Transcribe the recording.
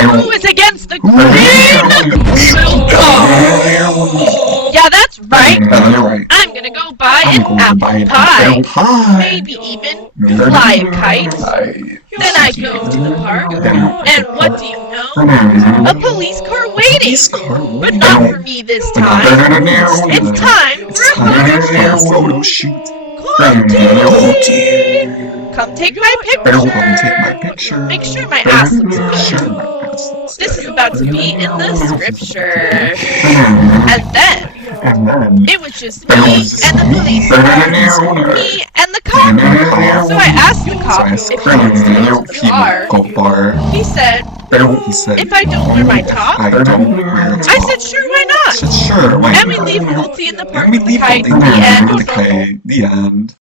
Who is against the green will go. Yeah, that's right. I'm gonna go buy an apple pie. Maybe even fly a kite. Then I go to the park, and what do you know? A police car waiting! But not for me this time. It's time for a photo shoot! Come take my picture! Make sure my ass looks good. This is about to be in the scripture. And then, it was just me and the police car. Me and the cop. So I asked the cop if he wants to go to the bar. He said, if I don't wear my top? I said, sure, why not? And we leave Holty in the park with the kite. The end.